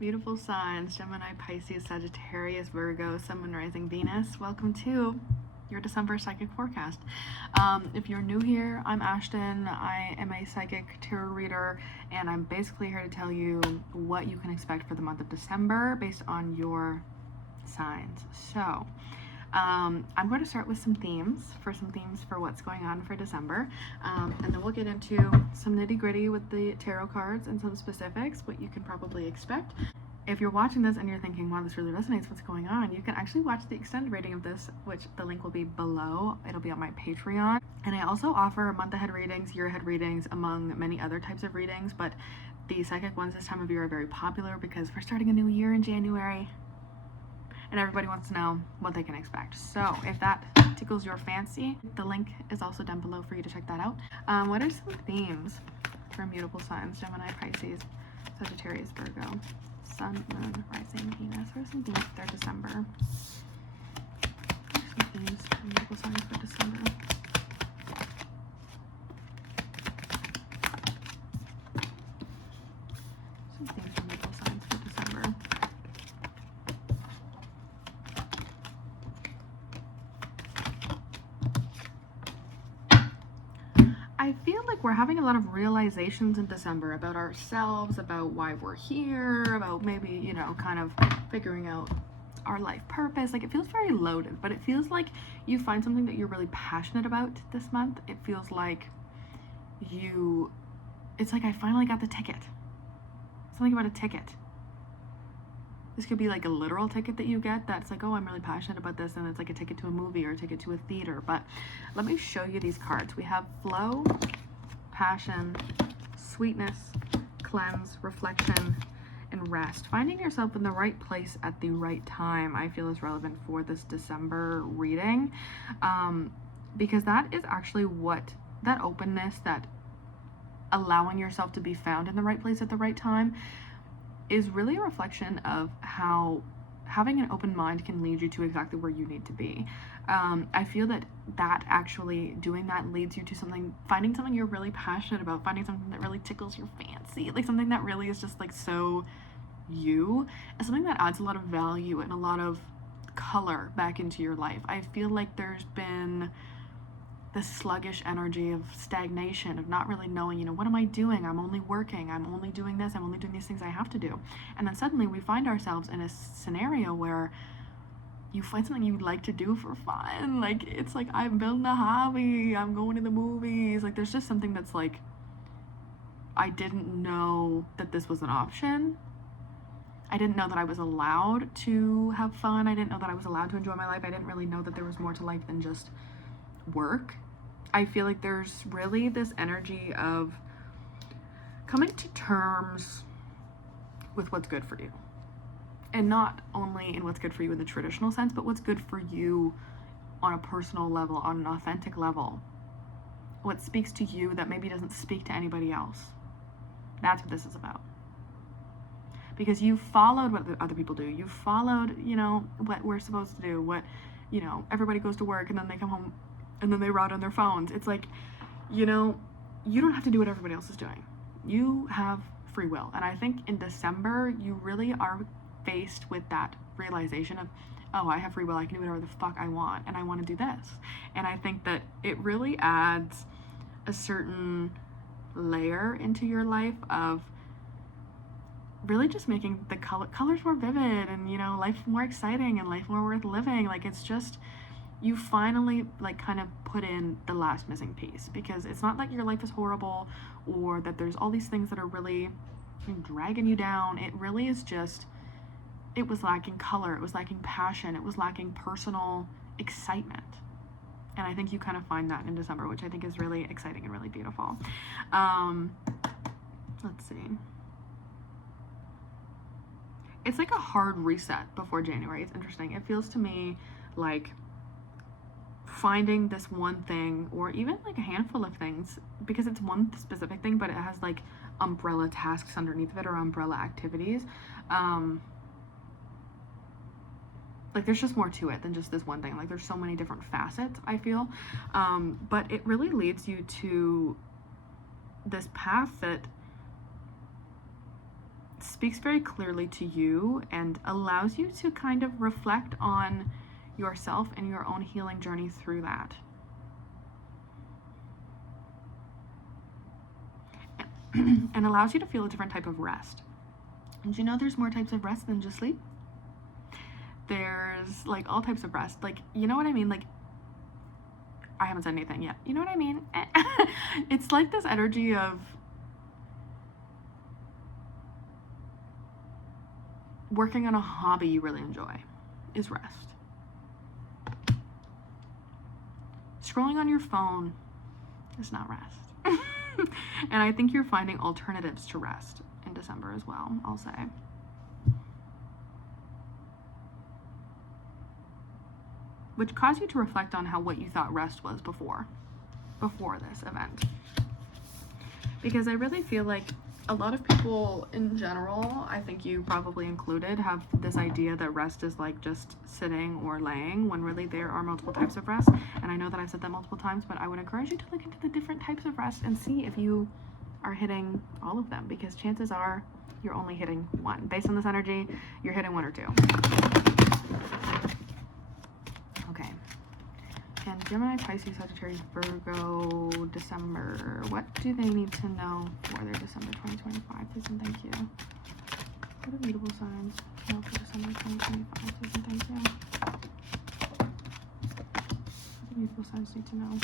Beautiful signs, Gemini, Pisces, Sagittarius, Virgo, Sun, Moon, Rising, Venus. Welcome to your December psychic forecast. If you're new here, I'm Ashton. I am a psychic tarot reader, and I'm basically here to tell you what you can expect for the month of December based on your signs. So, I'm going to start with some themes for what's going on for December, and then we'll get into some nitty gritty with the tarot cards and some specifics, what you can probably expect. If you're watching this and you're thinking, wow, this really resonates, what's going on, you can actually watch the extended reading of this, which the link will be below. It'll be on my Patreon. And I also offer month ahead readings, year ahead readings, among many other types of readings, but the psychic ones this time of year are very popular because we're starting a new year in January and everybody wants to know what they can expect. So if that tickles your fancy, the link is also down below for you to check that out. What are some themes for immutable signs? Gemini, Pisces, Sagittarius, Virgo, Sun, Moon, Rising, Venus. What are some themes for December? Some themes for immutable signs for December. Some themes for immutable signs for December. I feel like we're having a lot of realizations in December about ourselves, about why we're here, about maybe, you know, kind of figuring out our life purpose. Like, it feels very loaded, but it feels like you find something that you're really passionate about this month. It feels like it's like I finally got the ticket. Something about a ticket. This could be like a literal ticket that you get that's like, oh, I'm really passionate about this, and it's like a ticket to a movie or a ticket to a theater. But let me show you these cards. We have flow, passion, sweetness, cleanse, reflection, and rest. Finding yourself in the right place at the right time, I feel, is relevant for this December reading, because that is actually what that openness, that allowing yourself to be found in the right place at the right time, is really a reflection of how having an open mind can lead you to exactly where you need to be. I feel that actually doing that leads you to finding something you're really passionate about, finding something that really tickles your fancy, like something that really is just like so you, and something that adds a lot of value and a lot of color back into your life. I feel like there's been this sluggish energy of stagnation, of not really knowing, you know, what am I doing? I'm only working, I'm only doing this, I'm only doing these things I have to do. And then suddenly we find ourselves in a scenario where you find something you like to do for fun. Like, it's like, I'm building a hobby, I'm going to the movies. Like, there's just something that's like, I didn't know that this was an option. I didn't know that I was allowed to have fun. I didn't know that I was allowed to enjoy my life. I didn't really know that there was more to life than just work. I feel like there's really this energy of coming to terms with what's good for you. And not only in what's good for you in the traditional sense, but what's good for you on a personal level, on an authentic level. What speaks to you that maybe doesn't speak to anybody else. That's what this is about. Because you followed what other people do. You followed, you know, what we're supposed to do. What, you know, everybody goes to work and then they come home and then they rot on their phones. It's like, you know, you don't have to do what everybody else is doing. You have free will. And I think in December, you really are faced with that realization of, oh, I have free will. I can do whatever the fuck I want. And I want to do this. And I think that it really adds a certain layer into your life of really just making the colors more vivid, and, you know, life more exciting and life more worth living. Like, it's just, you finally like kind of put in the last missing piece, because it's not that your life is horrible or that there's all these things that are really dragging you down. It really is just, it was lacking color, it was lacking passion, it was lacking personal excitement. And I think you kind of find that in December, which I think is really exciting and really beautiful. Let's see. It's like a hard reset before January. It's interesting. It feels to me like finding this one thing, or even like a handful of things, because it's one specific thing, but it has like umbrella tasks underneath of it, or umbrella activities. Like, there's just more to it than just this one thing. Like, there's so many different facets, I feel. But it really leads you to this path that speaks very clearly to you and allows you to kind of reflect on yourself and your own healing journey through that. And allows you to feel a different type of rest. And you know there's more types of rest than just sleep? There's like all types of rest. Like, you know what I mean? Like, I haven't said anything yet. You know what I mean? It's like this energy of working on a hobby you really enjoy is rest. Scrolling on your phone is not rest. And I think you're finding alternatives to rest in December as well, I'll say. Which caused you to reflect on what you thought rest was before this event. Because I really feel like a lot of people in general, I think you probably included, have this idea that rest is like just sitting or laying, when really there are multiple types of rest. And I know that I've said that multiple times, but I would encourage you to look into the different types of rest and see if you are hitting all of them, because chances are you're only hitting one. Based on this energy, you're hitting one or two. Okay. And Gemini, Pisces, Sagittarius, Virgo, December. What do they need to know for their December 2025? Please and thank you. What are mutable signs know for December 2025? Please and thank you. What do mutable signs need to know?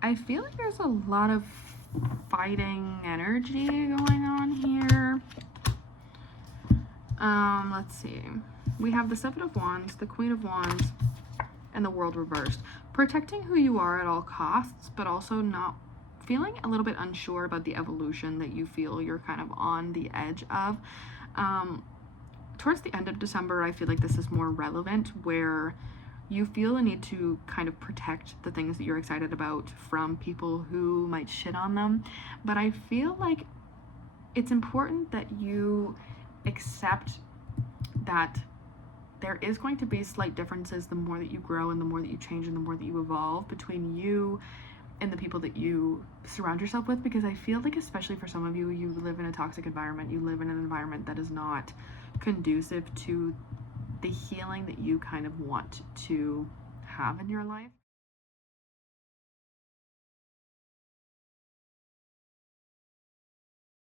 I feel like there's a lot of fighting energy going on here. Let's see. We have the Seven of Wands, the Queen of Wands, and the World reversed. Protecting who you are at all costs, but also not feeling a little bit unsure about the evolution that you feel you're kind of on the edge of. Towards the end of December, I feel like this is more relevant, where you feel a need to kind of protect the things that you're excited about from people who might shit on them. But I feel like it's important that you accept that there is going to be slight differences the more that you grow and the more that you change and the more that you evolve between you and the people that you surround yourself with. Because I feel like, especially for some of you, you live in a toxic environment. You live in an environment that is not conducive to the healing that you kind of want to have in your life.